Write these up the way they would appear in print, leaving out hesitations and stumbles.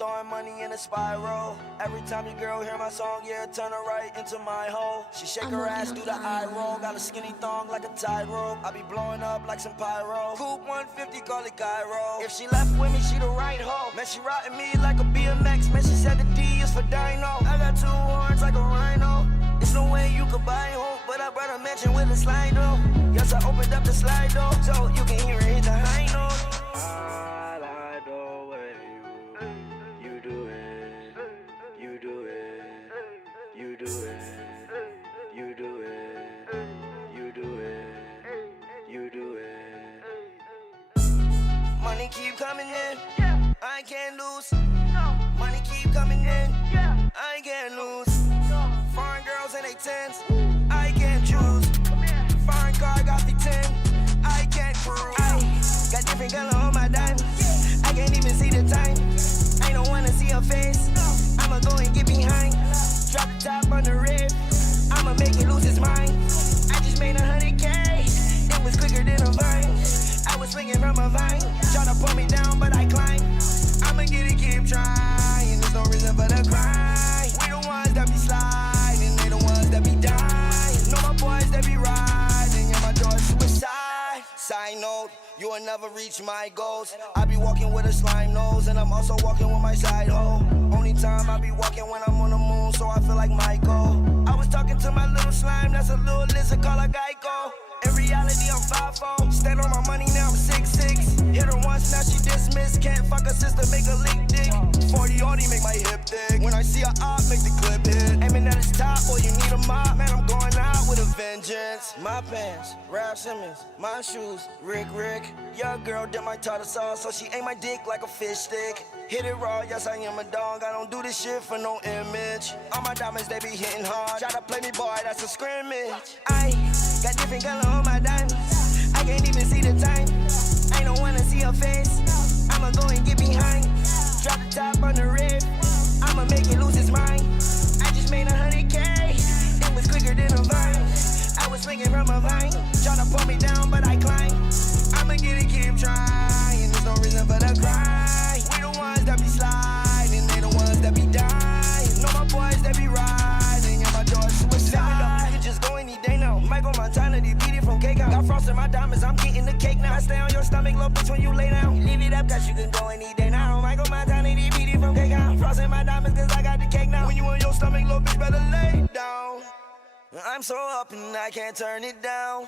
throwing money in a spiral. Every time your girl hear my song, yeah, turn her right into my hoe. She shake her ass, do the eye roll. Got a skinny thong like a tightrope. I be blowing up like some pyro. Coupe 150, call it Cairo. If she left with me, she the right hoe. Man, she riding me like a BMX. Man, she said the D is for Dino. I got two horns like a rhino. There's no way you could buy hope, but I brought a mansion with a slide door. Yes, I opened up the slide door, so you can hear it hit the high note. I like the way you do it, you do it, you do it, you do it, you do it, you do it. Money keep coming in, I can't lose. Money keep coming in, I can't lose. Foreign girls in they tens, I can't choose. Foreign car got the 10, I can't cruise. Got different color on my diamonds, I can't even see the time. I don't wanna see her face, I'ma go and get behind. Drop the top on the rib, I'ma make it lose its mind. I just made 100K, it was quicker than a vine. I was swinging from a vine, tryna pull me down but I climb. I'ma get it, keep trying, there's no reason for the grind. We the ones that be sliding, they the ones that be dying. Know my boys that be riding, yeah my door's suicide. Side note, you will never reach my goals. I be walking with a slime nose, and I'm also walking with my side hoe. Only time I be walking when I'm on the moon, so I feel like Michael. I was talking to my little slime, that's a little lizard called a Geico. In reality, I'm 5'4", stand on my money, now I'm 6'6". Hit her once, now she dismissed. Can't fuck her sister, make her leak dick. 40 already make my hip thick. When I see her op, make the clip hit. Aiming at his top, boy, you need a mop. Man, I'm going out with a vengeance. My pants, Raf Simmons. My shoes, Rick. Young girl did my tartar sauce, so she ate my dick like a fish stick. Hit it raw, yes, I am a dog. I don't do this shit for no image. All my diamonds, they be hitting hard. Try to play me, boy, that's a scrimmage. I got different color on my diamonds, I can't even see the time. I don't wanna see her face, I'ma go and get behind. Drop the top on the rib, I'ma make it lose its mind. I just made 100K, it was quicker than a vine. I was swinging from a vine, tryna pull me down but I climb. I'ma get it, keep trying, there's no reason for the grind. We the ones that be sliding, they the ones that be dying. Know my boys that be riding, yeah my door's suicide. You can just go any day now. Michael Montana, they beat it from cake out. Got frost in my diamonds, I'm getting the cake now. I stay on your stomach, little bitch, when you lay down. Leave it up, cause you can go any day now. Michael Montana, they beat it from cake out. Frost in my diamonds, cause I got the cake now. When you on your stomach, little bitch, better lay down. I'm so up and I can't turn it down.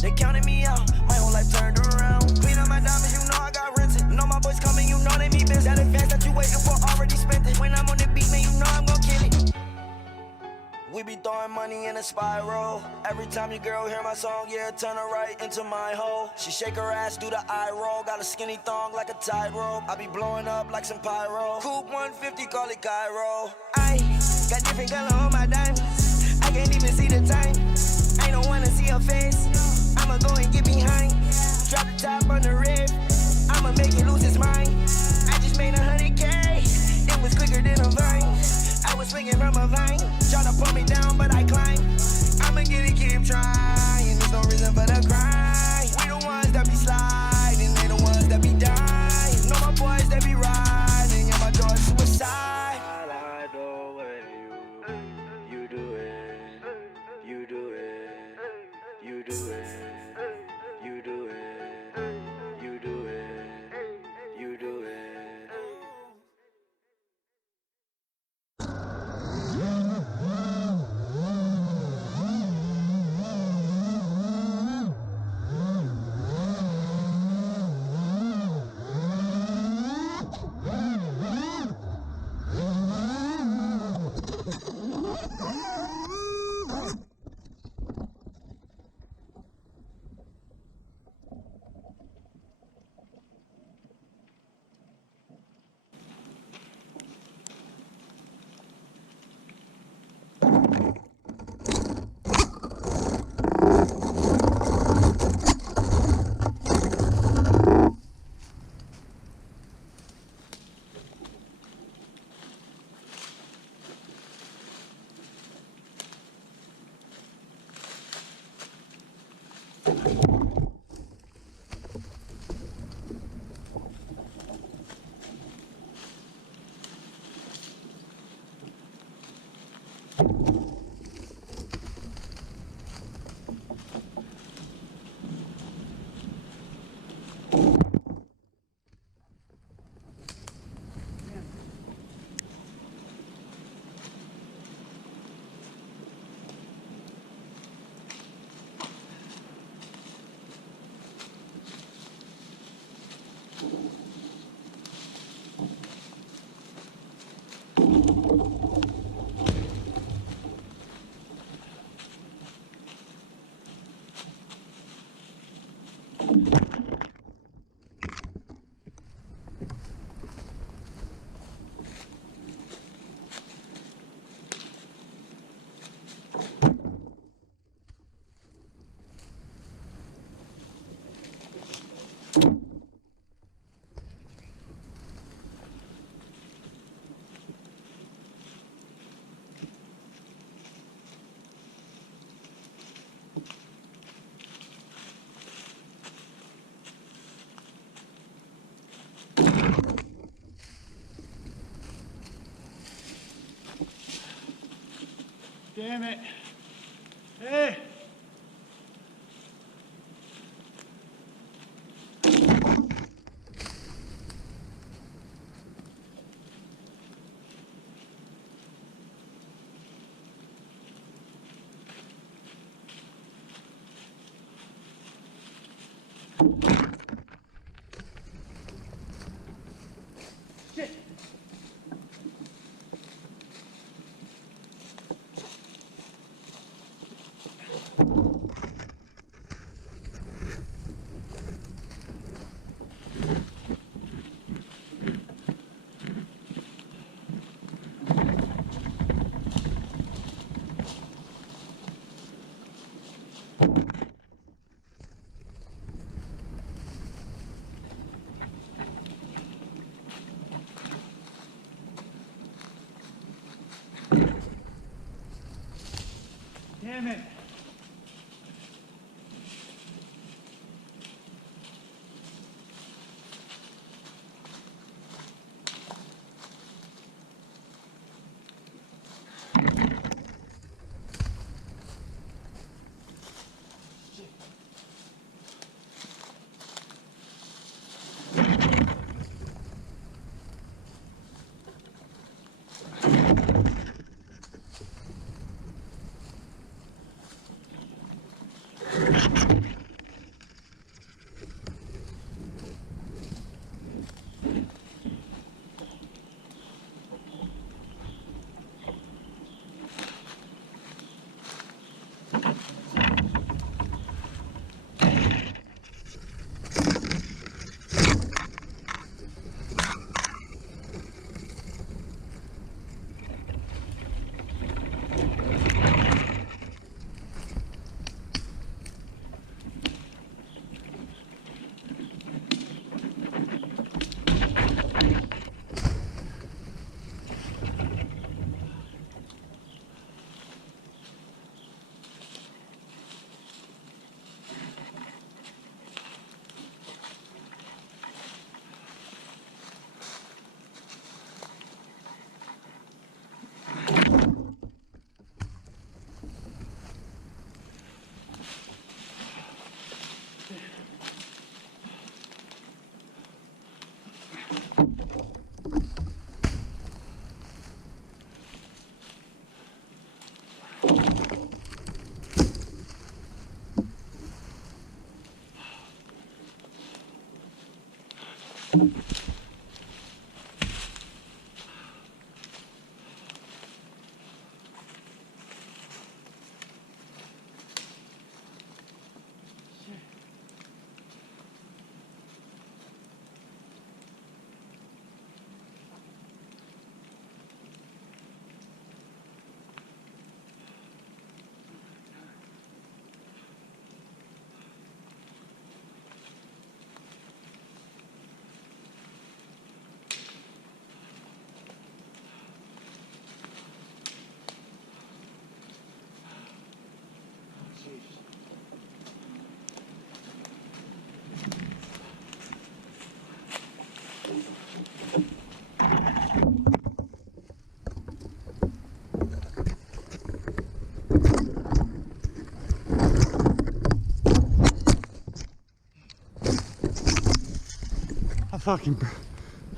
They counted me out, my whole life turned around. Clean up my diamonds, you know I got rented. Know my boys coming, you know they be busy. That advance that you waiting for, already spent it. When I'm on the beat, man, you know I'm gon' kill it. We be throwing money in a spiral. Every time your girl hear my song, yeah, turn her right into my hoe. She shake her ass, do the eye roll. Got a skinny thong like a tightrope. I be blowing up like some pyro. Coupe 150, call it Cairo. I got different color on my diamonds, I can't even see the time. I don't wanna see her face, I'ma go and get behind. Drop the top on the rib, I'ma make it lose its mind. I just made 100K, it was quicker than a vine. I was swinging from a vine, tryna pull me down but I climb. I'ma get it, keep trying, there's no reason for the grind. We the ones that be sliding, they the ones that be dying. Know my boys that be riding, yeah my door's suicide. I like the way you do it, you do it, you do it, you do it, you do it, you do it. Damn it. Hey! Shit! Damn it.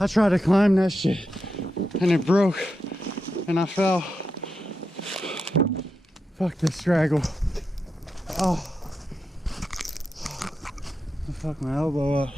I tried to climb that shit and it broke and I fell. Fuck this straggle. Oh. I fucked my elbow up.